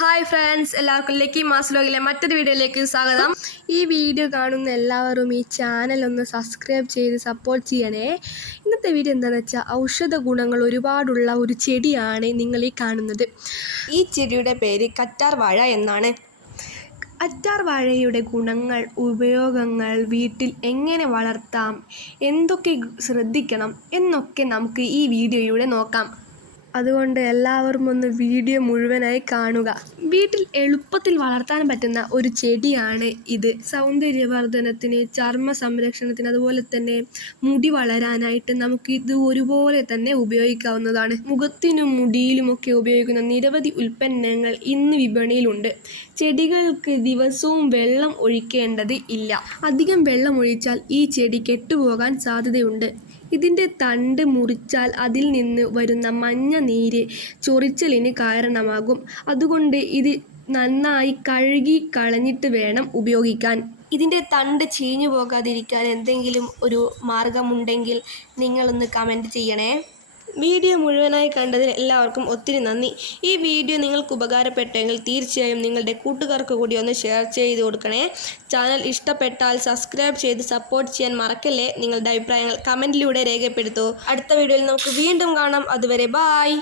Hi friends, എല്ലാവർക്കും lucky mass വ്ലോഗിലെ മറ്റൊരു വീഡിയോയിലേക്ക് സ്വാഗതം. ഈ വീഡിയോ കാണുന്ന എല്ലാവരും ഈ ചാനൽ ഒന്ന് സബ്സ്ക്രൈബ് ചെയ്ത് സപ്പോർട്ട് ചെയ്യണേ. ഇന്നത്തെ വീഡിയോ എന്താണെന്ന് വെച്ചാൽ ഔഷധ ഗുണങ്ങൾ ഒരുപാടുള്ള ഒരു ചെടിയാണ് നിങ്ങൾ ഈ കാണുന്നത്. ഈ ചെടിയുടെ പേര് കറ്റാർ വാഴ എന്നാണ്. കറ്റാർ വാഴയുടെ ഗുണങ്ങൾ, ഉപയോഗങ്ങൾ, വീട്ടിൽ എങ്ങനെ വളർത്താം, എന്തൊക്കെ ശ്രദ്ധിക്കണം എന്നൊക്കെ നമുക്ക് ഈ വീഡിയോയിലൂടെ നോക്കാം. അതുകൊണ്ട് എല്ലാവരും ഒന്ന് വീഡിയോ മുഴുവനായി കാണുക. വീട്ടിൽ എളുപ്പത്തിൽ വളർത്താൻ പറ്റുന്ന ഒരു ചെടിയാണ് ഇത്. സൗന്ദര്യവർദ്ധനത്തിന്, ചർമ്മ സംരക്ഷണത്തിന്, അതുപോലെ തന്നെ മുടി വളരാനായിട്ട് നമുക്ക് ഇത് ഒരുപോലെ തന്നെ ഉപയോഗിക്കാവുന്നതാണ്. മുഖത്തിനും മുടിയിലുമൊക്കെ ഉപയോഗിക്കുന്ന നിരവധി ഉൽപ്പന്നങ്ങൾ ഇന്ന് വിപണിയിലുണ്ട്. ചെടികൾക്ക് ദിവസവും വെള്ളം ഒഴിക്കേണ്ടത് ഇല്ല. അധികം വെള്ളം ഒഴിച്ചാൽ ഈ ചെടി കെട്ടുപോകാൻ സാധ്യതയുണ്ട്. ഇതിൻ്റെ തണ്ട് മുറിച്ചാൽ അതിൽ നിന്ന് വരുന്ന മഞ്ഞ നീര് ചൊറിച്ചിലിന് കാരണമാകും. അതുകൊണ്ട് ഇത് നന്നായി കഴുകി കളഞ്ഞിട്ട് വേണം ഉപയോഗിക്കാൻ. ഇതിൻ്റെ തണ്ട് ചീഞ്ഞു പോകാതിരിക്കാൻ എന്തെങ്കിലും ഒരു മാർഗമുണ്ടെങ്കിൽ നിങ്ങളൊന്ന് കമൻറ്റ് ചെയ്യണേ. വീഡിയോ മുഴുവനായി കണ്ടതിന് എല്ലാവർക്കും ഒത്തിരി നന്ദി. ഈ വീഡിയോ നിങ്ങൾക്ക് ഉപകാരപ്പെട്ടെങ്കിൽ തീർച്ചയായും നിങ്ങളുടെ കൂട്ടുകാർക്ക് കൂടി ഒന്ന് ഷെയർ ചെയ്ത് കൊടുക്കണേ. ചാനൽ ഇഷ്ടപ്പെട്ടാൽ സബ്സ്ക്രൈബ് ചെയ്ത് സപ്പോർട്ട് ചെയ്യാൻ മറക്കല്ലേ. നിങ്ങളുടെ അഭിപ്രായങ്ങൾ കമൻറ്റിലൂടെ രേഖപ്പെടുത്തൂ. അടുത്ത വീഡിയോയിൽ നമുക്ക് വീണ്ടും കാണാം. അതുവരെ ബായ്.